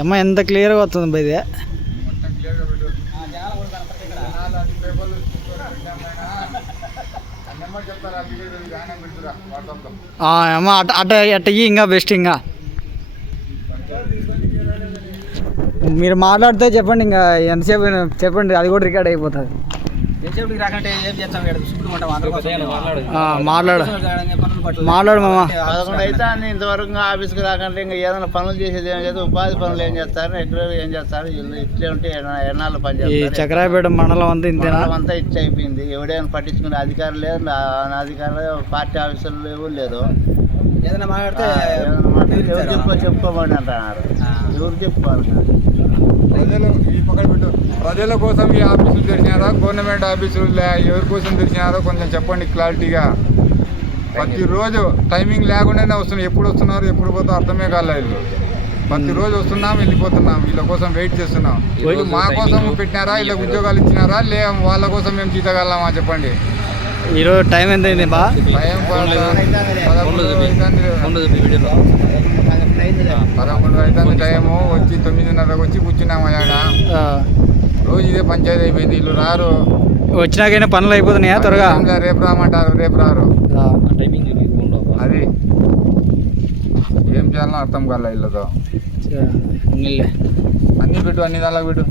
ఏమో ఎంత క్లియర్గా వస్తుంది బా ఇది? ఏమో అట్ట అట్ట అట్ట ఇంకా బెస్ట్ ఇంకా. మీరు మాట్లాడితే చెప్పండి ఇంకా ఎంతసేపు చెప్పండి అది కూడా రికార్డ్ అయిపోతుంది. చేస్తాం మాట్లాడు. మాట్లాడు. మామ. పదకొండు అయితే అన్ని ఇంతవరకు ఆఫీస్కి రాకంటే ఇంకా ఏదైనా పనులు చేసేది ఏం చేస్తారు ఉపాధి పనులు ఏం చేస్తారు? ఎక్కడ ఏం చేస్తారు? ఇట్లే ఉంటే ఎన్న- ఎన్నాళ్ళు పని ఈ చేస్తారు? చక్రాయపేట మండలం అంతా ఇంతేనా? అంతా ఇట్లా అయిపోయింది. ఎవడైనా పట్టించుకునే అధికారం లేదు. అధికారులు పార్టీ ఆఫీసులు లేవు లేదు ఏదైనా మాట్లాడితే ఏదైనా మాట్లాడితే ఎవరు చెప్పుకో చెప్పుకోమని అంటున్నారు. ఎవరు చెప్పుకోవాలి? ప్రజలు కోసం ఈ ఆఫీసులు తెరిచినారా? గవర్నమెంట్ ఆఫీసులు ఎవరి కోసం తెరిచినారో కొంచెం చెప్పండి క్లారిటీగా. ప్రతిరోజు టైమింగ్ లేకుండానే వస్తున్నాం ఎప్పుడు వస్తున్నారు ఎప్పుడు పోతారో అర్థమే కాలే వీళ్ళు. ప్రతిరోజు వస్తున్నాం వెళ్ళిపోతున్నాం. వీళ్ళ కోసం వెయిట్ చేస్తున్నాం. వీళ్ళు మా కోసం పెట్టినారా వీళ్ళకి ఉద్యోగాలు ఇచ్చినారా లే వాళ్ళ కోసం మేము జీతగలమా చెప్పండి. ఈరోజు టైం ఎంత అయింది బా? టైం పదకొండు అవుతుంది. అవుతుంది టైము వచ్చి తొమ్మిదిన్నరకు వచ్చి కూర్చున్నాము అయ్యాడ? ఆ, రోజు ఇదే పంచాయతీ అయిపోయింది. వీళ్ళు రారు. వచ్చినాకైనా పనులు అయిపోతున్నాయా త్వరగా? ఇంకా రేపు రామంటారు రేపు రారు. అది. ఏం చేయాలో అర్థం కాలే వీళ్ళతో. అన్ని పెట్టు అన్ని దానిలో పెట్టు.